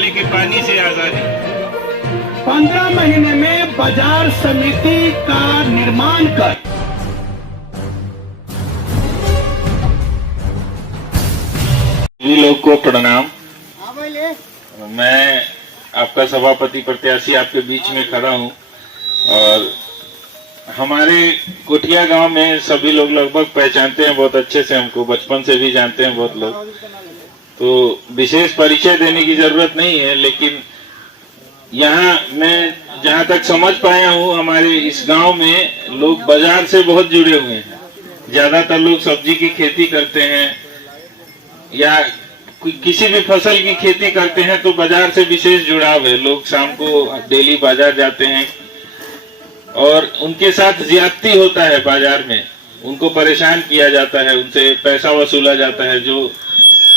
नाले के पानी से आजादी। 15 महीने में बाजार समिति का निर्माण कर सभी लोग को प्रणाम। मैं आपका सभापति प्रत्याशी आपके बीच में खड़ा हूं और हमारे कोठिया गांव में सभी लोग लगभग पहचानते हैं बहुत अच्छे से, हमको बचपन से भी जानते हैं बहुत लोग, तो विशेष परिचय देने की जरूरत नहीं है। लेकिन यहाँ मैं जहाँ तक समझ पाया हूँ हमारे इस गांव में लोग बाजार से बहुत जुड़े हुए हैं। ज्यादातर लोग सब्जी की खेती करते हैं या किसी भी फसल की खेती करते हैं तो बाजार से विशेष जुड़ाव है। लोग शाम को डेली बाजार जाते हैं और उनके साथ ज्यादती होता है बाजार में, उनको परेशान किया जाता है, उनसे पैसा वसूला जाता है। जो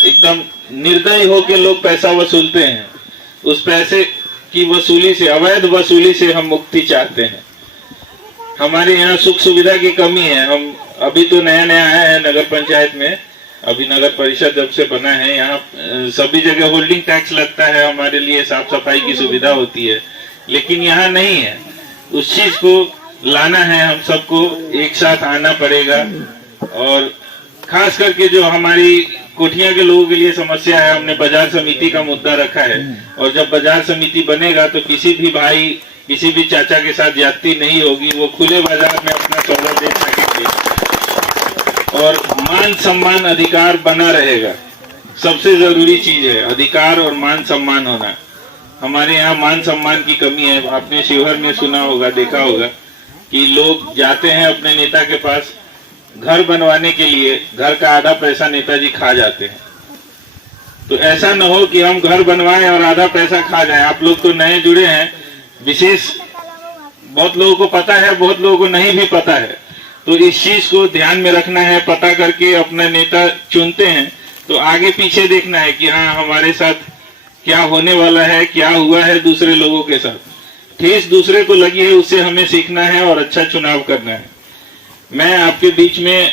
एकदम निर्दयी होकर लोग पैसा वसूलते हैं, उस पैसे की वसूली से, अवैध वसूली से हम मुक्ति चाहते हैं। हमारे यहाँ सुख सुविधा की कमी है। हम अभी तो नया नया आए हैं नगर पंचायत में, अभी नगर परिषद जब से बना है यहाँ सभी जगह होल्डिंग टैक्स लगता है, हमारे लिए साफ सफाई की सुविधा होती है, लेकिन यहाँ नहीं है। उस चीज को लाना है, हम सबको एक साथ आना पड़ेगा। और खास करके जो हमारी कोठिया के लोगों के लिए समस्या है, हमने बाजार समिति का मुद्दा रखा है और जब बाजार समिति बनेगा तो किसी भी भाई, किसी भी चाचा के साथ ज्यादती नहीं होगी, वो खुले बाजार में अपना सौदा दे सकेंगे और मान सम्मान अधिकार बना रहेगा। सबसे जरूरी चीज है अधिकार और मान सम्मान होना। हमारे यहाँ मान सम्मान की कमी है। आपने शिवहर में सुना होगा, देखा होगा कि लोग जाते हैं अपने नेता के पास घर बनवाने के लिए, घर का आधा पैसा नेताजी खा जाते हैं। तो ऐसा न हो कि हम घर बनवाएं और आधा पैसा खा जाएं। आप लोग तो नए जुड़े हैं, विशेष बहुत लोगों को पता है, बहुत लोगों को नहीं भी पता है, तो इस चीज को ध्यान में रखना है। पता करके अपना नेता चुनते हैं तो आगे पीछे देखना है कि हाँ हमारे साथ क्या होने वाला है, क्या हुआ है दूसरे लोगों के साथ। ठेस दूसरे को लगी है, उससे हमें सीखना है और अच्छा चुनाव करना है। मैं आपके बीच में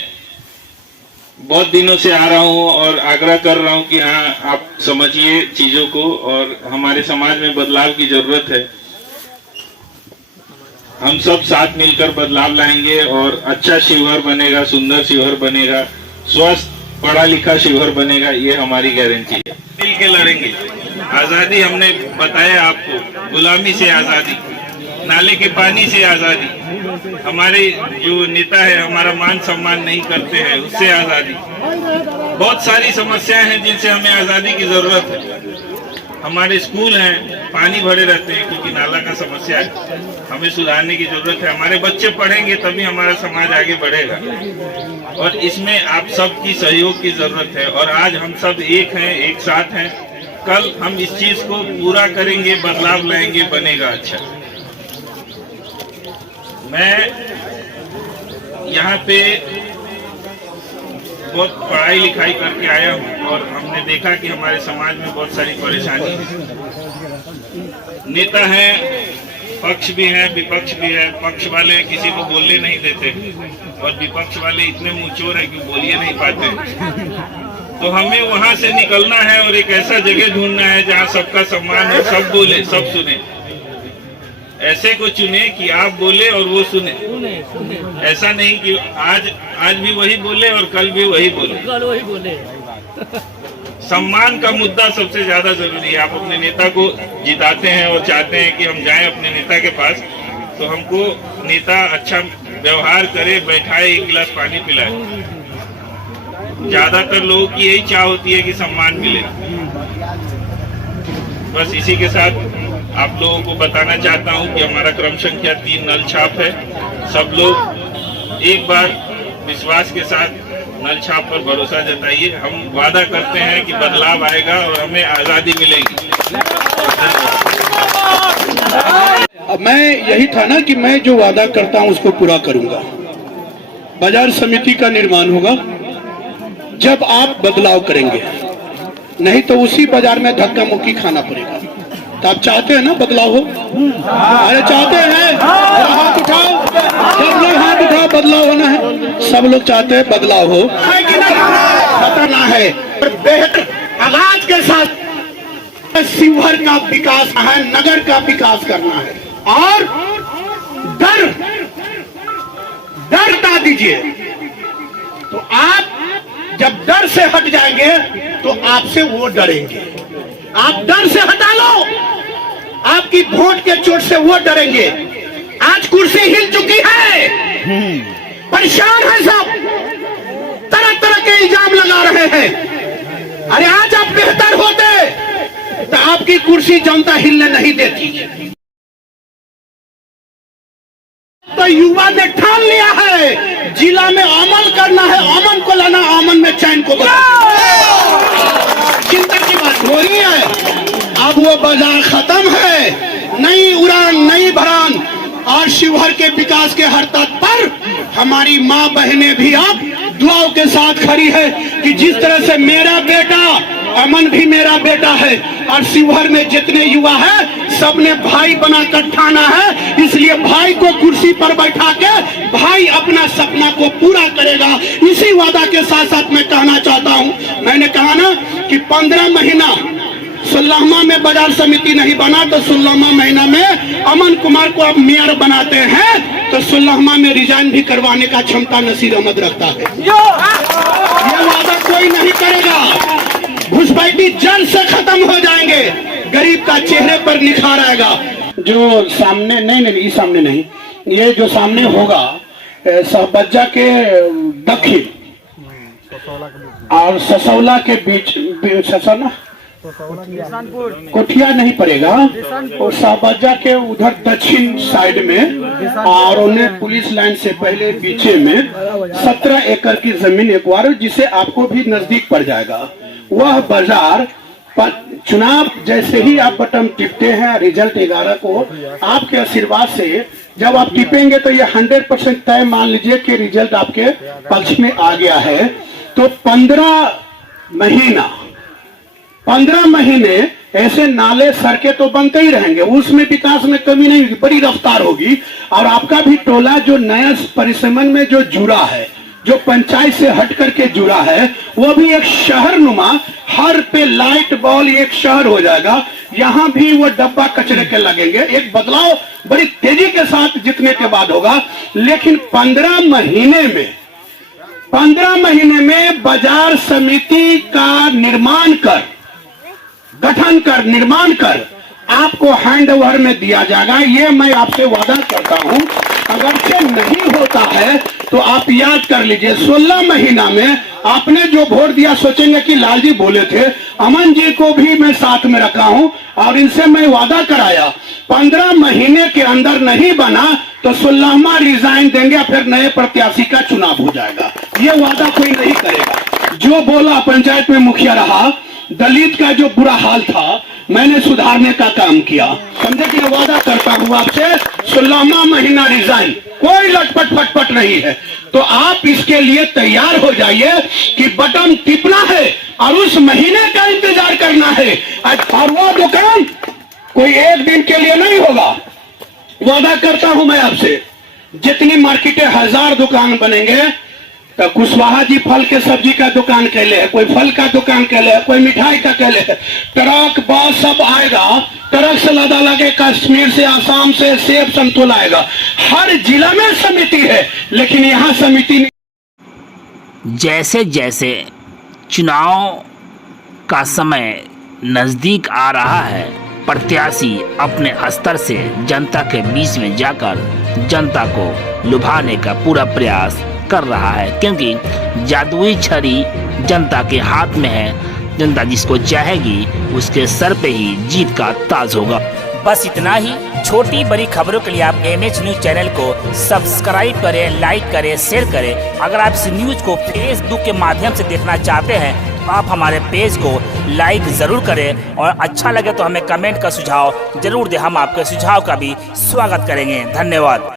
बहुत दिनों से आ रहा हूं और आग्रह कर रहा हूं कि हाँ आप समझिए चीजों को और हमारे समाज में बदलाव की जरूरत है। हम सब साथ मिलकर बदलाव लाएंगे और अच्छा शिवहर बनेगा, सुंदर शिवहर बनेगा, स्वस्थ पढ़ा लिखा शिवहर बनेगा, ये हमारी गारंटी है। मिल के लड़ेंगे। आजादी हमने बताया आपको, गुलामी से आजादी, नाले के पानी से आजादी, हमारे जो नेता है हमारा मान सम्मान नहीं करते हैं उससे आजादी। बहुत सारी समस्याएं हैं जिनसे हमें आजादी की जरूरत है। हमारे स्कूल हैं पानी भरे रहते हैं क्योंकि नाला का समस्या है, हमें सुधारने की जरूरत है। हमारे बच्चे पढ़ेंगे तभी हमारा समाज आगे बढ़ेगा और इसमें आप सबकी सहयोग की जरूरत है। और आज हम सब एक हैं, एक साथ हैं। कल हम इस चीज को पूरा करेंगे, बदलाव लाएंगे, बनेगा अच्छा। मैं यहाँ पे बहुत पढ़ाई लिखाई करके आया हूँ और हमने देखा कि हमारे समाज में बहुत सारी परेशानी है। नेता हैं, पक्ष भी है, विपक्ष भी है। पक्ष वाले किसी को बोलने नहीं देते और विपक्ष वाले इतने मुंहचोर है कि बोलिए नहीं पाते। तो हमें वहां से निकलना है और एक ऐसा जगह ढूंढना है जहां सबका सम्मान हो, सब बोले, सब सुने। ऐसे को चुने कि आप बोले और वो सुने। ऐसा नहीं कि आज भी वही बोले और कल भी वही बोले। सम्मान का मुद्दा सबसे ज्यादा जरूरी है। आप अपने नेता को जिताते हैं और चाहते हैं कि हम जाएं अपने नेता के पास, तो हमको नेता अच्छा व्यवहार करे, बैठाए, एक गिलास पानी पिलाए। ज्यादातर लोगों की यही चाह होती है कि सम्मान मिले। बस इसी के साथ आप लोगों को बताना चाहता हूं कि हमारा क्रम संख्या 3 नल छाप है। सब लोग एक बार विश्वास के साथ नल छाप पर भरोसा जताइए। हम वादा करते हैं कि बदलाव आएगा और हमें आजादी मिलेगी। अब मैं यही था ना कि मैं जो वादा करता हूं उसको पूरा करूंगा। बाजार समिति का निर्माण होगा जब आप बदलाव करेंगे, नहीं तो उसी बाजार में धक्का मुक्की खाना पड़ेगा। तो आप चाहते हैं ना बदलाव हो? अरे चाहते हैं? हाथ उठाओ, सब लोग हाथ उठाओ। बदलाव होना है, सब लोग चाहते हैं बदलाव हो, बताना है। बेहतर आवाज के साथ शिवहर का विकास है, नगर का विकास करना है। और डर हटा दीजिए। तो आप जब डर से हट जाएंगे तो आपसे वो डरेंगे। आप डर से हटा लो, आपकी वोट के चोट से वो डरेंगे। आज कुर्सी हिल चुकी है, परेशान है सब, तरह तरह के इल्जाम लगा रहे हैं। अरे आज आप बेहतर होते तो आपकी कुर्सी जनता हिलने नहीं देती। तो युवा ने ठान लिया है जिला में अमल करना है, अमन को लाना, अमन में चैन को चिंता की बात हो रही है। अब वो बाजार खत्म है, नई उड़ान, नई भरान। और शिवहर के विकास के हर तट पर हमारी माँ बहनें भी अब दुआओं के साथ खड़ी है कि जिस तरह से मेरा बेटा अमन भी मेरा बेटा है और शिवहर में जितने युवा है सबने भाई बनाकर ठाना है। इसलिए भाई को कुर्सी पर बैठा के भाई अपना सपना को पूरा करेगा। इसी वादा के साथ साथ मैं कहना चाहता हूं, मैंने कहा ना कि 15 महीना 16वां में बाजार समिति नहीं बना तो 16वां महीना में अमन कुमार को अब मेयर बनाते हैं तो 16वां में रिजाइन भी करवाने का क्षमता नसीर अहमद रखता है। ये वादा कोई नहीं करेगा। घुसपैठी जड़ से खत्म हो जाएंगे, गरीब का चेहरे पर निखार आएगा। जो सामने नहीं, सामने नहीं, ये जो सामने होगा सहबज्जा के दक्षिण और ससौला के बीच, ससौला कोठिया नहीं पड़ेगा, और शाहबाजा के उधर दक्षिण साइड में और उन्हें पुलिस लाइन से पहले पीछे में 17 एकड़ की जमीन एक्वायर, जिसे आपको भी नजदीक पड़ जाएगा। वह बाजार चुनाव जैसे ही आप बटन टिपते हैं, रिजल्ट 11 को आपके आशीर्वाद से जब आप टिपेंगे तो ये 100% तय मान लीजिए कि रिजल्ट आपके पक्ष में आ गया है। तो 15 महीने ऐसे नाले सड़कें तो बनते ही रहेंगे, उसमें विकास में कमी नहीं होगी, बड़ी रफ्तार होगी। और आपका भी टोला जो नया परिसमन में जो जुड़ा है, जो पंचायत से हट करके जुड़ा है, वो भी एक शहर नुमा, हर पे लाइट बॉल एक शहर हो जाएगा। यहाँ भी वो डब्बा कचरे के लगेंगे। एक बदलाव बड़ी तेजी के साथ जितने के बाद होगा। लेकिन 15 महीने में बाजार समिति का निर्माण कर, गठन कर, निर्माण कर आपको हैंड ओवर में दिया जाएगा। ये मैं आपसे वादा करता हूं। अगर से नहीं होता है तो आप याद कर लीजिए, 16 महीना में आपने जो वोट दिया, सोचेंगे कि लालजी बोले थे, अमन जी को भी मैं साथ में रखा हूं और इनसे मैं वादा कराया 15 महीने के अंदर नहीं बना तो 16वां रिजाइन देंगे, फिर नए प्रत्याशी का चुनाव हो जाएगा। ये वादा कोई नहीं करेगा। जो बोला पंचायत में मुखिया रहा, दलित का जो बुरा हाल था मैंने सुधारने का काम किया। समझे कि वादा करता हूं आपसे 16वां महीना रिजाइन, कोई लटपट फटपट नहीं है। तो आप इसके लिए तैयार हो जाइए कि बटन टिपना है और उस महीने का इंतजार करना है। और वो दुकान कोई एक दिन के लिए नहीं होगा। वादा करता हूं मैं आपसे, जितनी मार्केटें 1000 दुकान बनेंगे तो कुशवाहा जी फल के सब्जी का दुकान कैले है, कोई फल का दुकान कैले है, कोई मिठाई का कैले है। ट्रक बस सब आएगा, ट्रक से लदा लगे, कश्मीर से, आसाम से सेब संतोला आएगा। हर जिला में समिति है, लेकिन यहाँ समिति नहीं। जैसे जैसे चुनाव का समय नजदीक आ रहा है, प्रत्याशी अपने स्तर से जनता के बीच में जाकर जनता को लुभाने का पूरा प्रयास कर रहा है, क्योंकि जादुई छड़ी जनता के हाथ में है। जनता जिसको चाहेगी उसके सर पे ही जीत का ताज होगा। बस इतना ही। छोटी बड़ी खबरों के लिए आप MH न्यूज चैनल को सब्सक्राइब करें, लाइक करें, शेयर करें। अगर आप इस न्यूज को फेसबुक के माध्यम से देखना चाहते हैं तो आप हमारे पेज को लाइक ज़रूर करें और अच्छा लगे तो हमें कमेंट का सुझाव जरूर दें। हम आपके सुझाव का भी स्वागत करेंगे। धन्यवाद।